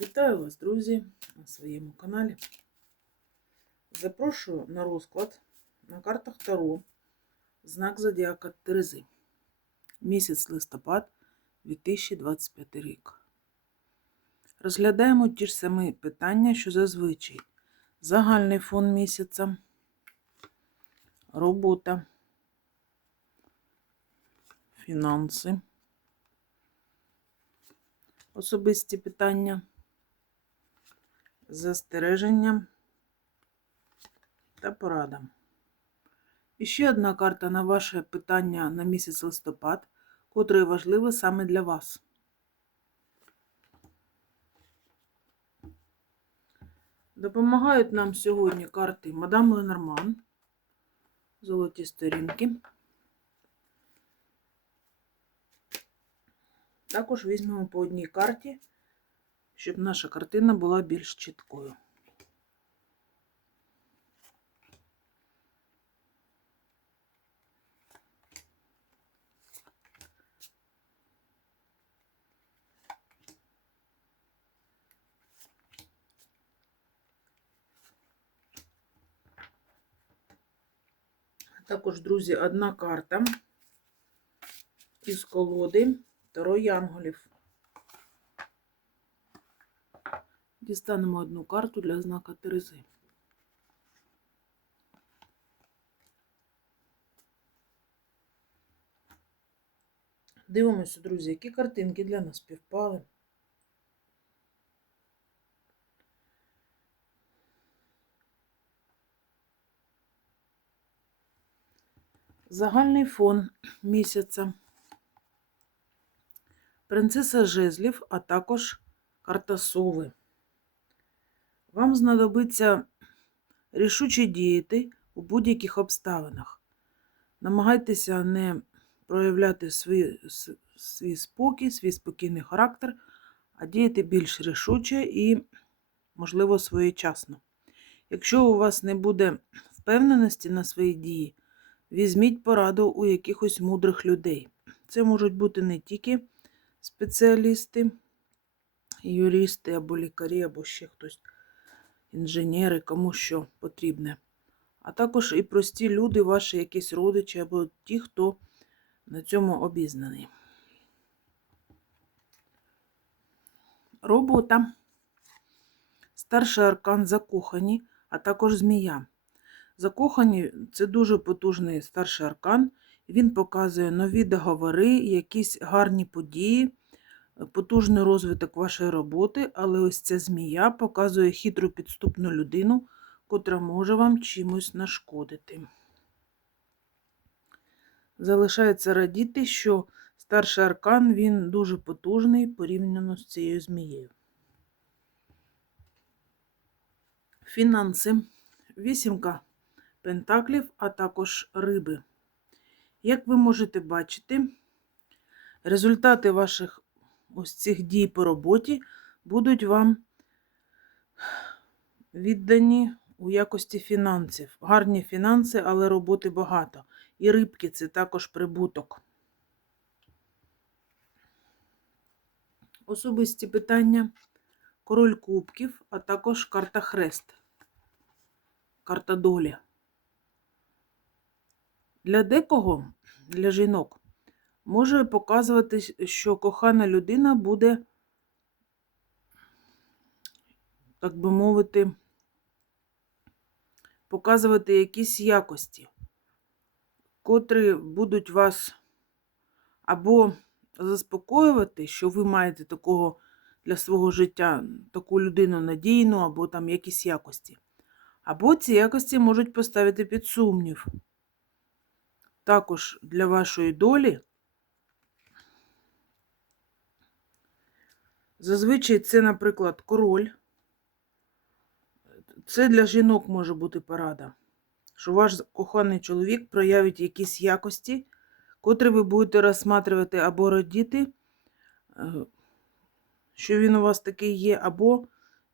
Вітаю вас, друзі, на своєму каналі. Запрошую на розклад на картах Таро знак Зодіака Терези. Місяць листопад 2025 рік. Розглядаємо ті ж самі питання, що зазвичай. Загальний фон місяця, робота, фінанси, особисті питання застереження та порада. І ще одна карта на ваше питання на місяць листопад, котре важливе саме для вас. Допомагають нам сьогодні карти Мадам Ленорман, золоті сторінки. Також візьмемо по одній карті щоб наша картина була більш чіткою. Також, друзі, одна карта із колоди Таро Янголів. Дістанемо одну карту для знака Терези. Дивимося, друзі, які картинки для нас співпали. Загальний фон місяця. Принцеса жезлів, а також карта сови. Вам знадобиться рішуче діяти у будь-яких обставинах. Намагайтеся не проявляти свій, свій спокій, свій спокійний характер, а діяти більш рішуче і, можливо, своєчасно. Якщо у вас не буде впевненості на свої дії, візьміть пораду у якихось мудрих людей. Це можуть бути не тільки спеціалісти, юристи або лікарі, або ще хтось інженери, кому що потрібне. А також і прості люди, ваші якісь родичі, або ті, хто на цьому обізнаний. Робота. Старший аркан закохані, а також змія. Закохані це дуже потужний старший аркан. Він показує нові договори, якісь гарні події потужний розвиток вашої роботи, але ось ця змія показує хитру підступну людину, котра може вам чимось нашкодити. Залишається радіти, що старший аркан він дуже потужний порівняно з цією змією. Фінанси. Вісімка пентаклів, а також риби. Як ви можете бачити, результати ваших ось цих дій по роботі будуть вам віддані у якості фінансів. Гарні фінанси, але роботи багато. І рибки це також прибуток. Особисті питання. Король кубків, а також карта хрест. Карта долі. Для декого, для жінок, може показувати, що кохана людина буде, так би мовити, показувати якісь якості, котрі будуть вас або заспокоювати, що ви маєте такого для свого життя таку людину надійну, або там якісь якості. Або ці якості можуть поставити під сумнів. Також для вашої долі Зазвичай це, наприклад, король. Це для жінок може бути порада, що ваш коханий чоловік проявить якісь якості, котрі ви будете розсматривати або радіти, е, що він у вас такий є, або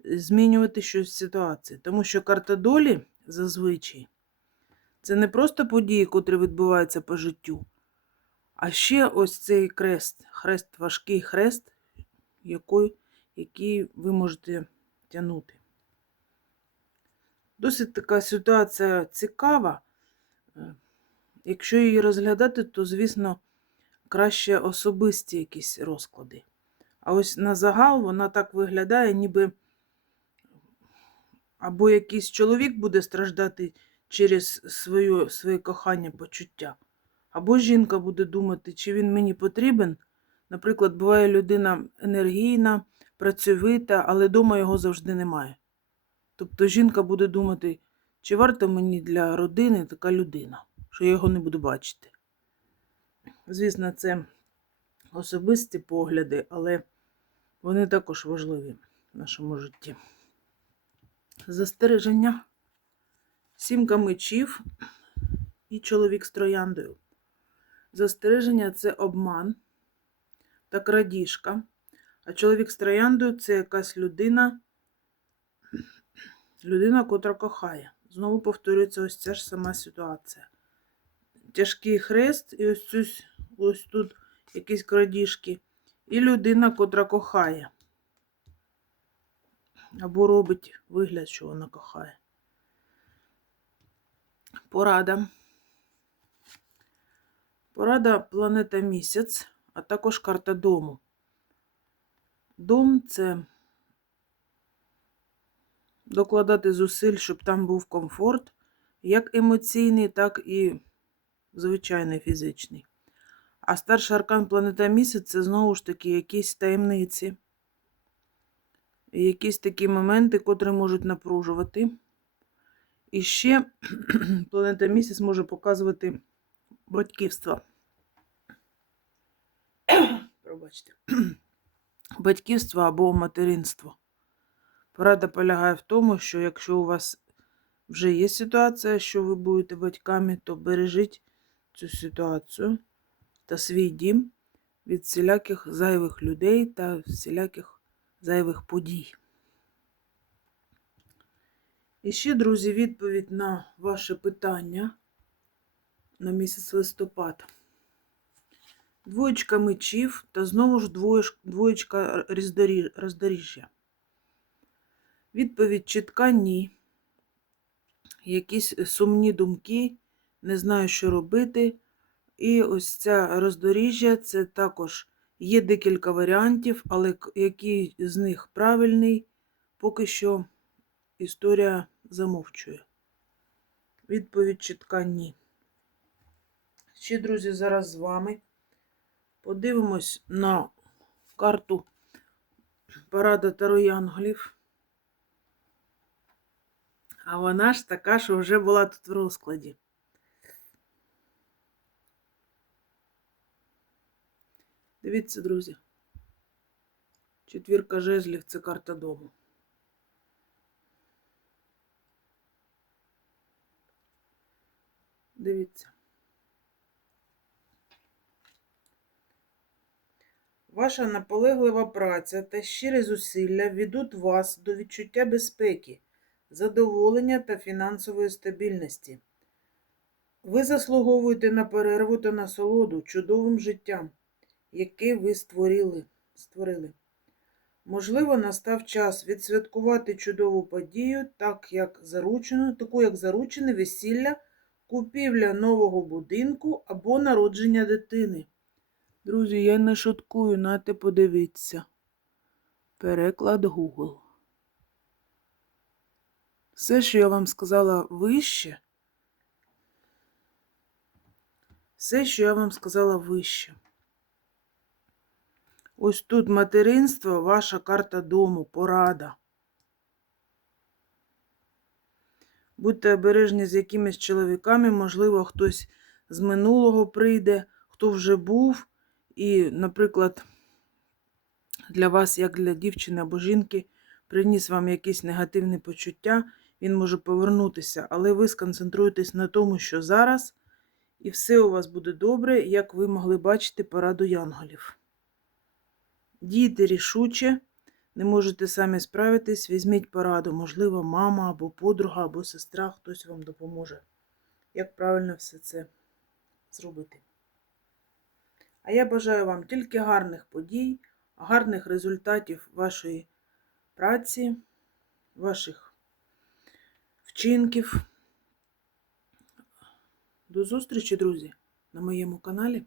змінювати щось в ситуації. Тому що карта долі зазвичай це не просто події, котрі відбуваються по життю, а ще ось цей крест, хрест, важкий хрест якою, який ви можете тягнути. Досить така ситуація цікава. Е, Якщо її розглядати, то, звісно, краще особисті якісь розклади. А ось на загал вона так виглядає, ніби або якийсь чоловік буде страждати через своє, своє кохання почуття, або жінка буде думати, чи він мені потрібен. Наприклад, буває людина енергійна, працьовита, але вдома його завжди немає. Тобто жінка буде думати, чи варто мені для родини така людина, що я його не буду бачити. Звісно, це особисті погляди, але вони також важливі в нашому житті. Застереження, сімка мечів і чоловік з трояндою. Застереження це обман та крадіжка. А чоловік з трояндою це якась людина, людина, котра кохає. Знову повторюється ось ця ж сама ситуація. Тяжкий хрест, і ось, цю, ось тут якісь крадіжки. І людина, котра кохає. Або робить вигляд, що вона кохає. Порада. Порада планета місяць, а також карта дому. Дом це докладати зусиль, щоб там був комфорт, як емоційний, так і звичайний фізичний. А старший аркан планета місяць це знову ж таки якісь таємниці, якісь такі моменти, котрі можуть напружувати. І ще планета місяць може показувати батьківство. Пробачте. Батьківство або материнство. Порада полягає в тому, що якщо у вас вже є ситуація, що ви будете батьками, то бережіть цю ситуацію та свій дім від всіляких зайвих людей та всіляких зайвих подій. І ще, друзі, відповідь на ваше питання на місяць листопад. Двоєчка мечів та знову ж двоєчка роздоріжжя. Відповідь чітка ні. Якісь сумні думки, не знаю, що робити. І ось ця роздоріжжя це також є декілька варіантів, але який з них правильний, поки що історія замовчує. Відповідь чітка ні. Ще, друзі, зараз з вами подивимось на карту парада Таро Янголів. А вона ж така, що вже була тут в розкладі. Дивіться, друзі. Четвірка жезлів це карта дому. Дивіться. Ваша наполеглива праця та щирі зусилля ведуть вас до відчуття безпеки, задоволення та фінансової стабільності. Ви заслуговуєте на перерву та насолоду чудовим життям, яке ви створили. створили. Можливо, настав час відсвяткувати чудову подію, так як заручено, таку як заручене весілля, купівля нового будинку або народження дитини. Друзі, я не шуткую, нате подивіться. Переклад Google. Все, що я вам сказала вище, все, що я вам сказала вище. Ось тут материнство, ваша карта дому, порада. Будьте обережні з якимись чоловіками, можливо, хтось з минулого прийде, хто вже був. І, наприклад, для вас, як для дівчини або жінки, приніс вам якісь негативні почуття, він може повернутися, але ви сконцентруєтесь на тому, що зараз, і все у вас буде добре, як ви могли бачити пораду янголів. Дійте рішуче, не можете самі справитись, візьміть пораду, можливо, мама або подруга, або сестра, хтось вам допоможе. Як правильно все це зробити. А я бажаю вам тільки гарних подій, гарних результатів вашої праці, ваших вчинків. До зустрічі, друзі, на моєму каналі.